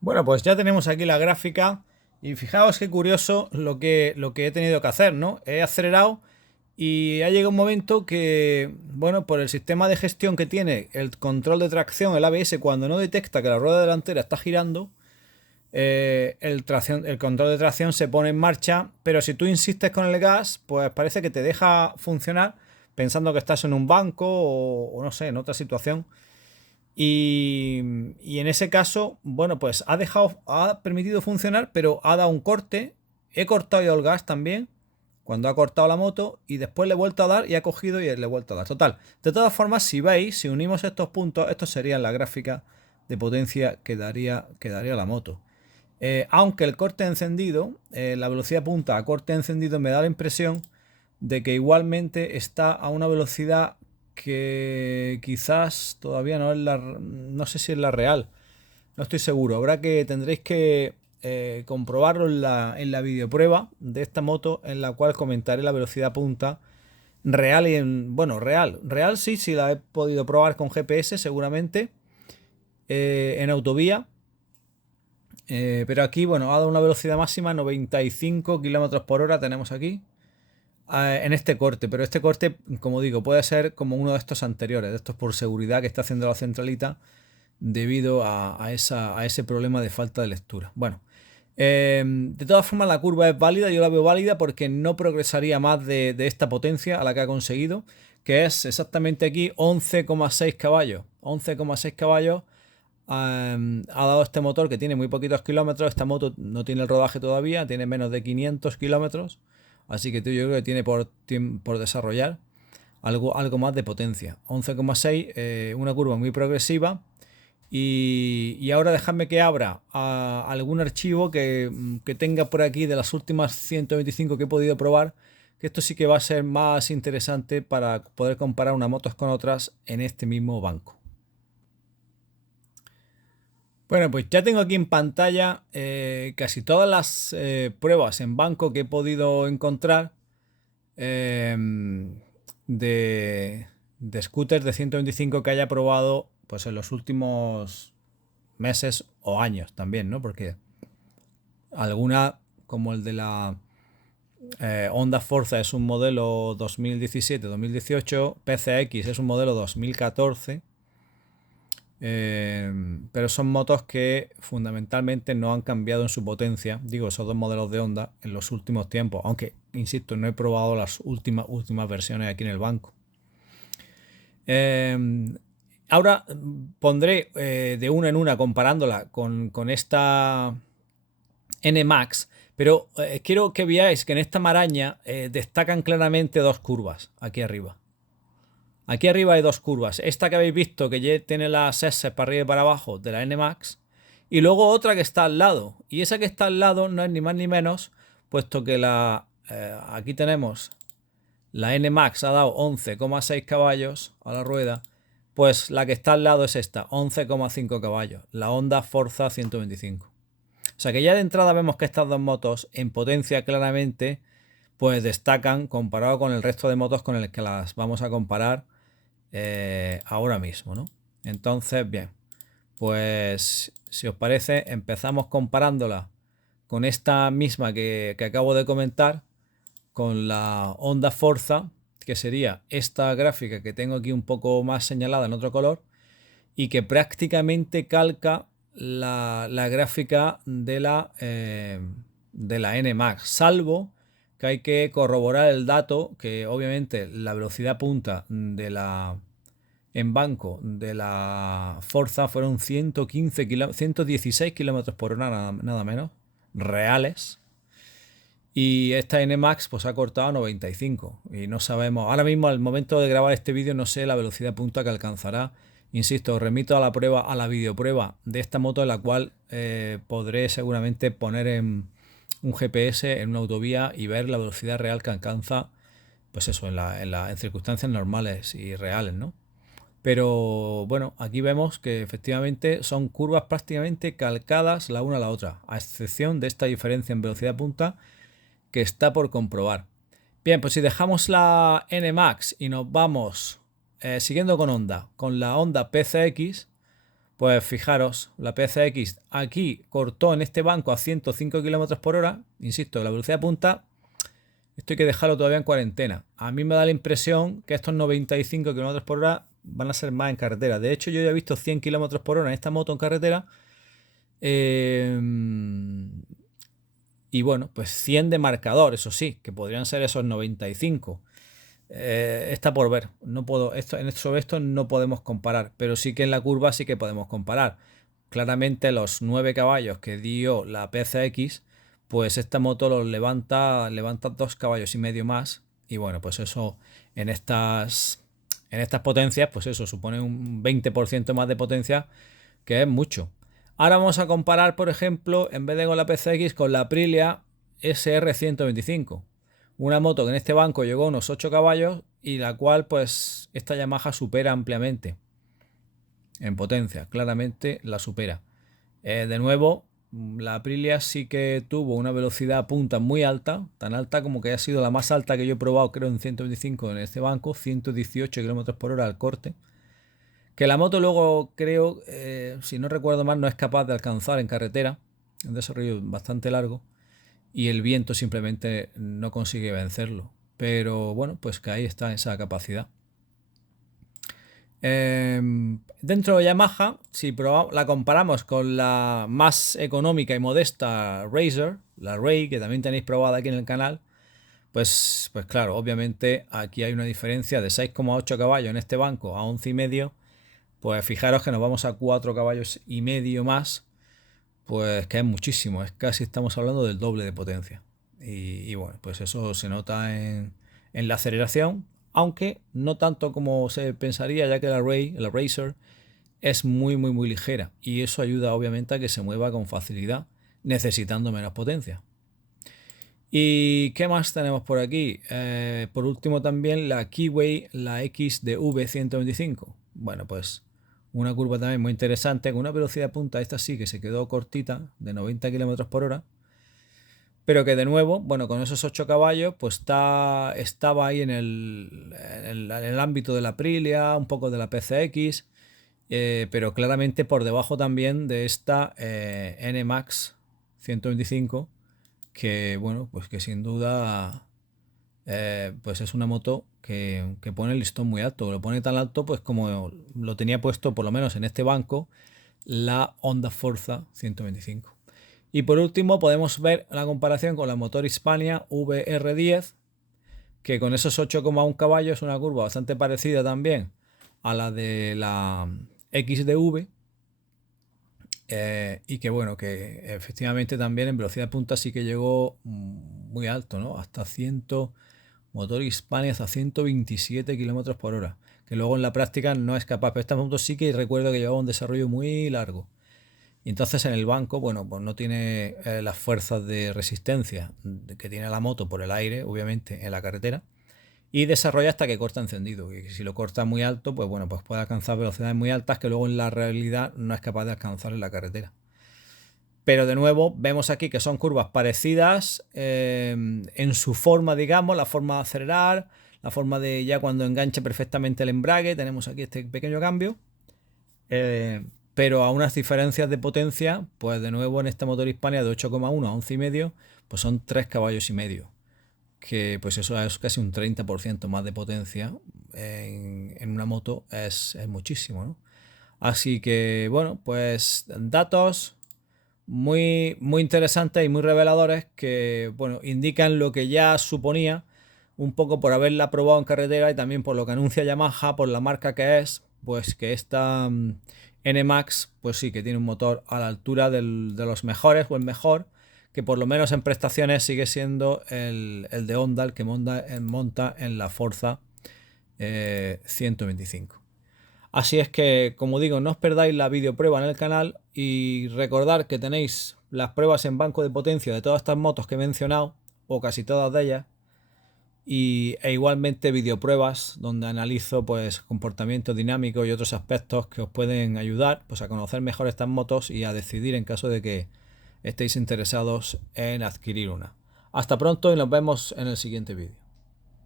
Bueno, pues ya tenemos aquí la gráfica y fijaos qué curioso lo que he tenido que hacer, ¿no? He acelerado y ha llegado un momento que, bueno, por el sistema de gestión que tiene el control de tracción, el ABS, cuando no detecta que la rueda delantera está girando, el control de tracción se pone en marcha, pero si tú insistes con el gas, pues parece que te deja funcionar pensando que estás en un banco o no sé, en otra situación. Y en ese caso, bueno, pues ha permitido funcionar, pero ha dado un corte. He cortado yo el gas también, cuando ha cortado la moto, y después le he vuelto a dar y ha cogido y le he vuelto a dar. Total. De todas formas, si veis, si unimos estos puntos, esto sería la gráfica de potencia que daría la moto. Aunque el corte encendido, la velocidad punta a corte encendido me da la impresión de que igualmente está a una velocidad que quizás todavía no sé si es la real, no estoy seguro. Tendréis que comprobarlo en la videoprueba de esta moto, en la cual comentaré la velocidad punta real bueno, real sí, sí la he podido probar con GPS seguramente, en autovía. Pero aquí, bueno, ha dado una velocidad máxima 95 kilómetros por hora tenemos aquí, en este corte. Pero este corte, como digo, puede ser como uno de estos anteriores, de estos por seguridad que está haciendo la centralita debido a ese problema de falta de lectura. Bueno, de todas formas la curva es válida, yo la veo válida porque no progresaría más de esta potencia a la que ha conseguido, que es exactamente aquí 11,6 caballos. 11,6 caballos ha dado este motor que tiene muy poquitos kilómetros. Esta moto no tiene el rodaje todavía, tiene menos de 500 kilómetros, así que yo creo que tiene por desarrollar algo más de potencia. 11,6, una curva muy progresiva. Y ahora dejadme que abra algún archivo que tenga por aquí de las últimas 125 que he podido probar, que esto sí que va a ser más interesante para poder comparar unas motos con otras en este mismo banco. Bueno, pues ya tengo aquí en pantalla casi todas las pruebas en banco que he podido encontrar, eh, de scooters de 125 que haya probado pues en los últimos meses o años también, ¿no? Porque alguna, como el de la Honda Forza, es un modelo 2017-2018, PCX es un modelo 2014. Pero son motos que fundamentalmente no han cambiado en su potencia, digo, esos dos modelos de Honda en los últimos tiempos, aunque, insisto, no he probado las últimas versiones aquí en el banco. Eh, Ahora pondré de una en una comparándola con esta NMAX, pero quiero que veáis que en esta maraña destacan claramente dos curvas aquí arriba. Aquí arriba hay dos curvas. Esta que habéis visto que ya tiene las S para arriba y para abajo de la NMAX. Y luego otra que está al lado. Y esa que está al lado no es ni más ni menos, puesto que aquí tenemos la NMAX ha dado 11,6 caballos a la rueda. Pues la que está al lado es esta, 11,5 caballos. La Honda Forza 125. O sea que ya de entrada vemos que estas dos motos en potencia claramente pues destacan comparado con el resto de motos con el que las vamos a comparar ahora mismo, ¿no? Entonces, bien, pues si os parece, empezamos comparándola con esta misma que acabo de comentar, con la Honda Forza, que sería esta gráfica que tengo aquí un poco más señalada en otro color y que prácticamente calca la gráfica de la NMAX, salvo que hay que corroborar el dato que obviamente la velocidad punta en banco de la Forza fueron 116 kilómetros por hora, nada menos, reales. Y esta NMAX pues ha cortado a 95 y no sabemos, ahora mismo al momento de grabar este vídeo no sé la velocidad punta que alcanzará. Insisto, os remito a la videoprueba de esta moto, en la cual podré seguramente poner en un GPS en una autovía y ver la velocidad real que alcanza, pues eso, en circunstancias normales y reales, ¿no? Pero bueno, aquí vemos que efectivamente son curvas prácticamente calcadas la una a la otra, a excepción de esta diferencia en velocidad punta que está por comprobar. Bien, pues si dejamos la NMAX y nos vamos siguiendo con Honda, con la Honda PCX, Pues fijaros, la PCX aquí cortó en este banco a 105 km por hora. Insisto, la velocidad punta, esto hay que dejarlo todavía en cuarentena. A mí me da la impresión que estos 95 km por hora van a ser más en carretera. De hecho, yo ya he visto 100 km por hora en esta moto en carretera. Y bueno, pues 100 de marcador, eso sí, que podrían ser esos 95. Está por ver. No puedo, sobre esto no podemos comparar, pero sí que en la curva sí que podemos comparar. Claramente los 9 caballos que dio la PCX, pues esta moto los levanta 2 caballos y medio más. Y bueno, pues eso en estas potencias, pues eso supone un 20% más de potencia, que es mucho. Ahora vamos a comparar, por ejemplo, en vez de con la PCX, con la Aprilia SR125. Una moto que en este banco llegó a unos 8 caballos y la cual, pues, esta Yamaha supera ampliamente en potencia. Claramente la supera. De nuevo, la Aprilia sí que tuvo una velocidad punta muy alta, tan alta como que ha sido la más alta que yo he probado, creo, en 125 en este banco, 118 km por hora al corte. Que la moto luego creo, si no recuerdo mal, no es capaz de alcanzar en carretera. Un desarrollo bastante largo. Y el viento simplemente no consigue vencerlo. Pero bueno, pues que ahí está esa capacidad. Dentro de Yamaha, si la comparamos con la más económica y modesta Razor, la Ray, que también tenéis probada aquí en el canal, pues claro, obviamente aquí hay una diferencia de 6,8 caballos en este banco a 11,5. Pues fijaros que nos vamos a 4 caballos y medio más, pues que es muchísimo, es casi estamos hablando del doble de potencia. Y bueno, pues eso se nota en la aceleración, aunque no tanto como se pensaría, ya que la Razor es muy ligera y eso ayuda obviamente a que se mueva con facilidad, necesitando menos potencia. ¿Y qué más tenemos por aquí? Por último también la Keyway, la XDV125. Bueno, pues una curva también muy interesante, con una velocidad punta, esta sí que se quedó cortita, de 90 km por hora, pero que de nuevo, bueno, con esos 8 caballos, pues estaba ahí en el ámbito de la Aprilia, un poco de la PCX, pero claramente por debajo también de esta NMAX 125, que bueno, pues que sin duda pues es una moto que pone el listón muy alto. Lo pone tan alto pues como lo tenía puesto por lo menos en este banco la Honda Forza 125. Y por último podemos ver la comparación con la Motor Hispania VR10, que con esos 8,1 caballos es una curva bastante parecida también a la de la XDV. Y que bueno, que efectivamente también en velocidad de punta sí que llegó muy alto, ¿no? Hasta 100, Motor Hispania hasta 127 km por hora, que luego en la práctica no es capaz, pero esta moto sí que recuerdo que llevaba un desarrollo muy largo. Y entonces en el banco, bueno, pues no tiene las fuerzas de resistencia que tiene la moto por el aire, obviamente, en la carretera. Y desarrolla hasta que corta encendido. Y si lo corta muy alto, pues bueno, pues puede alcanzar velocidades muy altas que luego en la realidad no es capaz de alcanzar en la carretera. Pero de nuevo vemos aquí que son curvas parecidas en su forma, digamos, la forma de acelerar, la forma de ya cuando enganche perfectamente el embrague, tenemos aquí este pequeño cambio. Pero a unas diferencias de potencia, pues de nuevo en esta Motor Hispania de 8,1 a 11,5, pues son 3 caballos y medio. Que pues eso es casi un 30% más de potencia en una moto, es muchísimo, ¿no? Así que bueno, pues datos muy interesantes y muy reveladores que bueno, indican lo que ya suponía un poco por haberla probado en carretera y también por lo que anuncia Yamaha, por la marca que es, pues que esta NMAX pues sí que tiene un motor a la altura de los mejores o el mejor, que por lo menos en prestaciones sigue siendo el de Honda, el que monta en la Forza 125. Así es que, como digo, no os perdáis la videoprueba en el canal y recordad que tenéis las pruebas en banco de potencia de todas estas motos que he mencionado, o casi todas de ellas, e igualmente videopruebas donde analizo pues comportamiento dinámico y otros aspectos que os pueden ayudar pues a conocer mejor estas motos y a decidir en caso de que estéis interesados en adquirir una. Hasta pronto y nos vemos en el siguiente vídeo.